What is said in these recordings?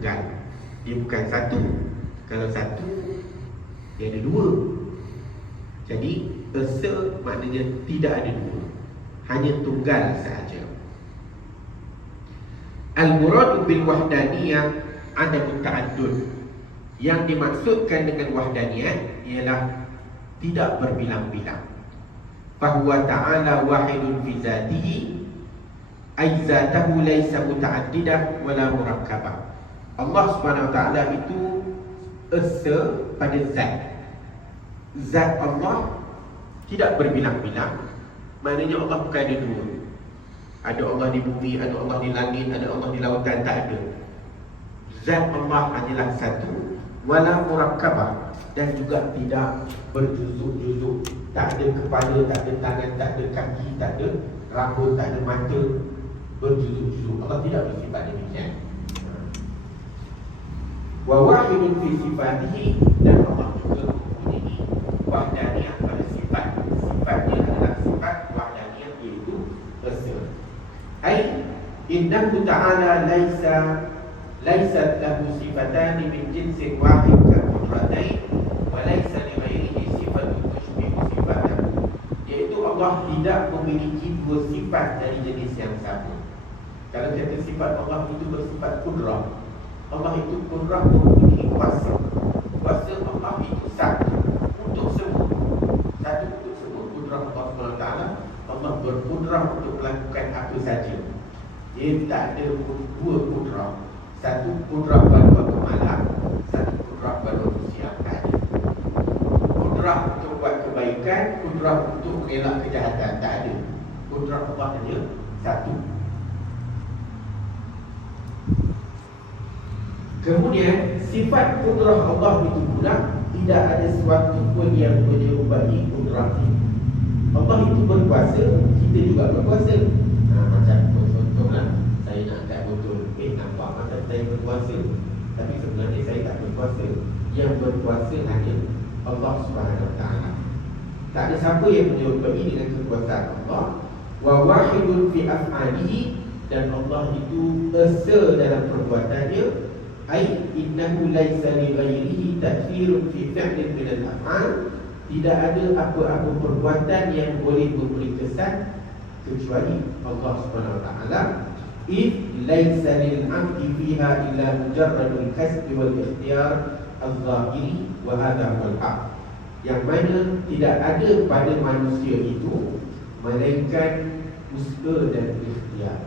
tunggal. Dia bukan satu. Kalau satu, dia ada dua. Jadi esa maknanya tidak ada dua, hanya tunggal sahaja. Al-muradu bil wahdaniyah ada ta'addud. Yang dimaksudkan dengan wahdaniyah ialah tidak berbilang-bilang. Fahuwa ta'ala wahidun fi zatihi, ay zatahu laysa muta'addidah wala murakkabah. Allah Subhanahu wa ta'ala itu esa pada zat. Zat Allah tidak berbilang-bilang. Maknanya Allah bukan ada dua. Ada Allah di bumi, ada Allah di langit, ada Allah di lautan, tak ada. Zat Allah hanyalah satu. Wala murakkabah, dan juga tidak berjuzuk-juzuk. Tak ada kepala, tak ada tangan, tak ada kaki, tak ada rambut, tak ada mata, berjuzuk-juzuk. Allah tidak bersifat demikian. Wa wahidun fi sifatihi, dan Allah juga mempunyai wahdaniyah pada sifat. Sifatnya adalah sifat wahdaniyah, iaitu esa. Ai innahu ta'ala laysat lahu sifatani min jinsin wahid ka-qudratain wa laysa li ghairihi sifatun tushbihu sifatahu. Iaitu Allah tidak memiliki dua sifat dari jenis yang sama. Kalau kata sifat Allah itu bersifat kudrah, Allah itu kudrah mempunyai kuasa. Kuasa Allah itu satu untuk semua. Satu untuk semua. Kudrah Allah SWT, Allah berkudrah untuk melakukan apa saja. Dia tak ada dua kudrah. Satu kudrah pada waktu malam, satu kudrah pada waktu siang. Tak ada. Kudrah untuk buat kebaikan, kudrah untuk mengelak kejahatan. Tak ada. Kudrah Allah hanya satu. Kemudian sifat kudrah Allah itu pula tidak ada sesuatu pun yang menyerupai kudrah ini. Allah itu berkuasa, kita juga berkuasa. Macam contohlah, saya nak angkat botol, nampak macam saya berkuasa, tapi sebenarnya saya tak berkuasa. Yang berkuasa hanya Allah Subhanahu Wa Taala. Tak ada siapa yang menyerupai dengan kekuasaan Allah. Wa wahidun fi af'alihi, dan Allah itu esa dalam perbuatannya. Ai innahu laisa li ghairihi ta'thirun fi fi'lin min al-af'al. Tidak ada apa-apa perbuatan yang boleh memberi kesan kecuali Allah Subhanahu Wa Taala. If laisa lil 'abdi fiha illa mujarradul kasbi wal ikhtiyar al-zahiri wa hadha huwal haq. Yang mana tidak ada pada manusia itu melainkan usaha dan ikhtiar.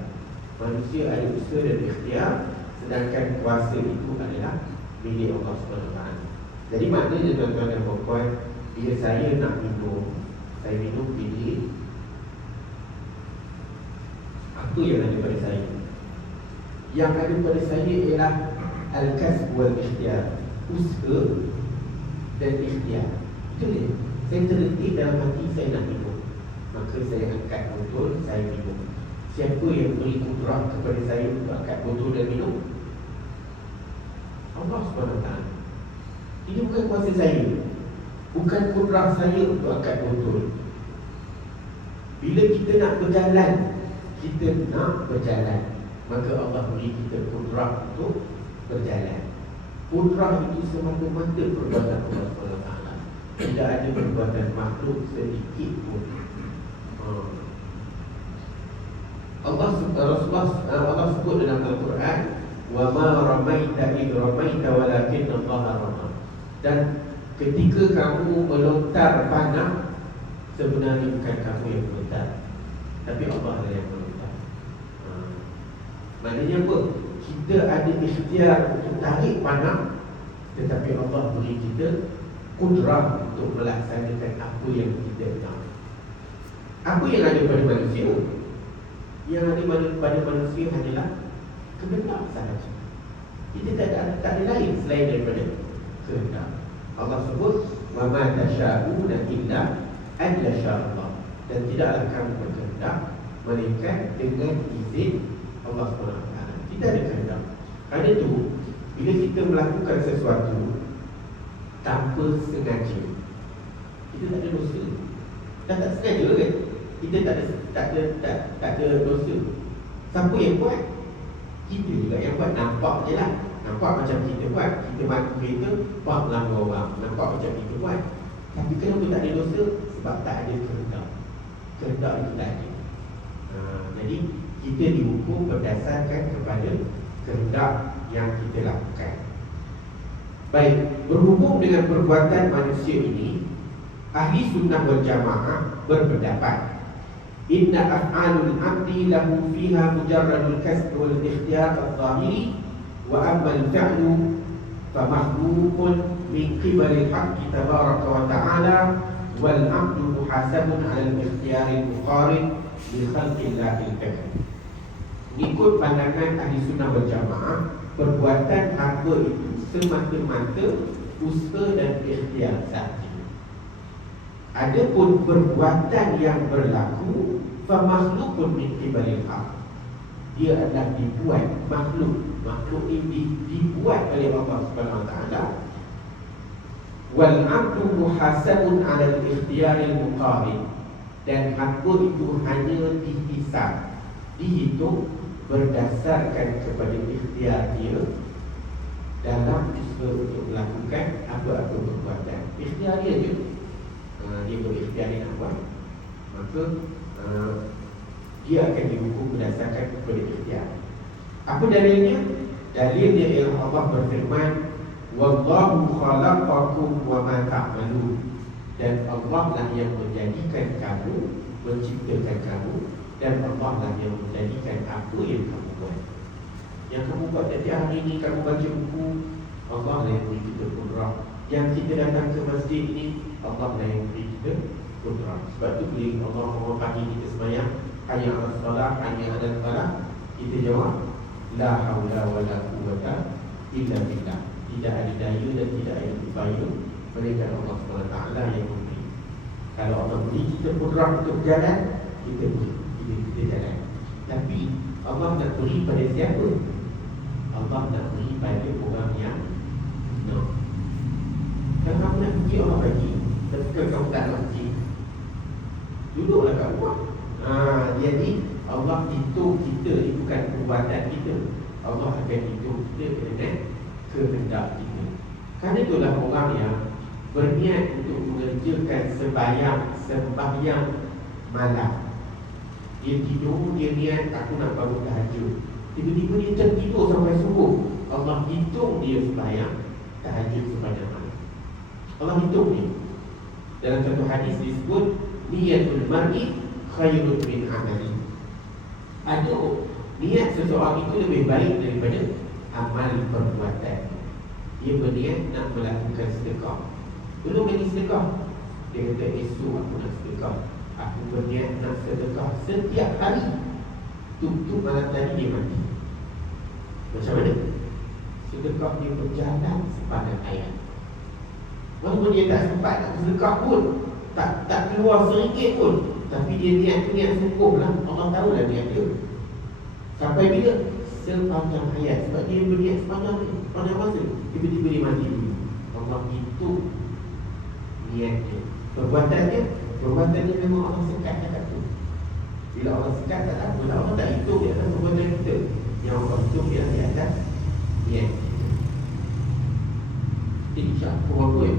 Manusia ada usaha dan ikhtiar, sedangkan kuasa itu adalah milik Allah SWT. Jadi maknanya tuan-tuan dan puan-puan, bila saya nak minum, saya minum pilih apa yang ada pada saya. Yang ada pada saya ialah al-kasb wal ikhtiyar, usaha dan ikhtiar. Itu dia. Saya terletih dalam hati saya nak minum, maka saya angkat botol, saya minum. Siapa yang beri kudrah kepada saya untuk angkat botol dan minum? Allah SWT. Ini bukan kuasa saya, bukan kudrah saya untuk angkat botol. Bila kita nak berjalan, maka Allah beri kita kudrah untuk berjalan. Kudrah itu semata-mata perbuatan Allah SWT. Tidak ada perbuatan makhluk sedikit pun. Allah sebut dalam Al-Quran, wa ma ramaita id ramaita walakin Allah rama. Dan ketika kamu melontar panah, sebenarnya bukan kamu yang melontar, tapi Allah lah yang melontar. Maknanya apa? Kita ada ikhtiar untuk tarik panah, tetapi Allah beri kita kudrah untuk melaksanakan apa yang kita nak. Apa yang ada pada manusia? Yang ada pada manusia hanyalah kehendak sahaja. Kita tak ada lain selain daripada kehendak. Allah sebut, wa ma tasha'una illa an yasha' Allah. Dan tidaklah kamu berkehendak melainkan dengan izin Allah SWT. Kita ada kehendak. Kerana itu, bila kita melakukan sesuatu tanpa sengaja, kita tak ada dosa. Dah tak sengaja kan? Kita tak ada dosa. Siapa yang buat? Kita juga yang buat. Nampak je lah. Nampak macam kita buat, kita mati kereta, pak melanggar orang. Nampak macam kita buat. Tapi kenapa tak ada dosa? Sebab tak ada kehendak. Kehendak itu tak ada. Jadi kita dihukum berdasarkan kepada kehendak yang kita lakukan. Baik, berhubung dengan perbuatan manusia ini, ahli sunnah wal jamaah berpendapat inna af'alul abdi lahu fiha mujarradul kasb wal ikhtiyar al-zahiri wa amma al-fi'lu fa makhluqun min qibali al-haqqi tabaraka wa ta'ala wal 'abdu muhasabun 'ala al-ikhtiyar al-muqarin li khalqillahil karim. Mengikut pandangan ahli sunnah wal jamaah, perbuatan hamba itu semata-mata usaha dan ikhtiar sahaja. Adapun perbuatan yang berlaku fa makhluqun min qibalil haq, dia adalah dibuat makhluk ini dibuat oleh Allah Subhanahu wa taala. Wal 'abdu muhasabun 'ala al-ikhtiyar al-muqarin, dan hamba itu hanya dihisab, dihitung berdasarkan kepada ikhtiar dia dalam usaha untuk melakukan apa-apa perbuatan. Ikhtiar dia je, dia berikhtiar dia nak buat, maka dia akan dihukum berdasarkan kepada ikhtiar. Apa dalilnya? Dalilnya ialah Allah berfirman, wallahu khalaqakum wa ma ta'malun, dan Allah lah yang menjadikan kamu, menciptakan kamu, dan Allah lah yang menjadikan apa yang kamu buat. Yang kamu buat setiap hari ini, kamu baca buku, Allah lah yang beri kita kudrah. Yang kita datang ke masjid ini, Allah lah yang beri kita kudrah. Sebab tu bila Allah pagi kita sembahyang, hayya 'alas salah, hayya 'alal falah, kita jawab la haula wala quwwata illa billah. Tidak ada daya dan tidak ada upaya melainkan Allah SWT yang memberi. Kalau Allah beri kita kudrah untuk berjalan, kita jalan. Tapi Allah nak beri pada siapa? Allah nak beri pada orang yang no. Kalau kamu nak pergi, Allah bagi. Tapi kalau kamu tak nak pergi, duduklah kat rumah. Jadi Allah hitung kita, ini bukan perbuatan kita. Allah akan hitung kita dengan kehendak kita. Kerana itulah orang yang berniat untuk mengerjakan sembahyang malam. Dia tidur, dia niat aku nak bangun tahajud. Tiba-tiba dia tertidur sampai subuh. Allah hitung dia sembahyang tahajud sepanjang malam. Allah hitung dia. Dalam satu hadis disebut niyatul mar'i khairun min amali. Ada niat seseorang itu lebih baik daripada amal perbuatan. Dia berniat nak melakukan sedekah. Belum lagi sedekah, dia kata esok aku nak sedekah. Aku berniat nak sedekah setiap hari. Tutup malam tadi dia mati. Macam mana? Sedekah dia berjalan sepanjang ayat. Walaupun dia tak sempat nak sedekah pun, tak keluar RM1 pun, tapi dia niat sungguh lah. Allah tahu lah niat dia. Sampai bila? Sepanjang hayat. Sebab dia berniat sepanjang masa. Tiba-tiba dia mati dulu. Allah hitung niat dia. Perbuatannya memang Allah sekat kat tu. Bila Allah sekat tak apa, Allah tak hitung di atas perbuatan kita. Yang Allah hitung di atas niat kita. Jadi syak apa ya?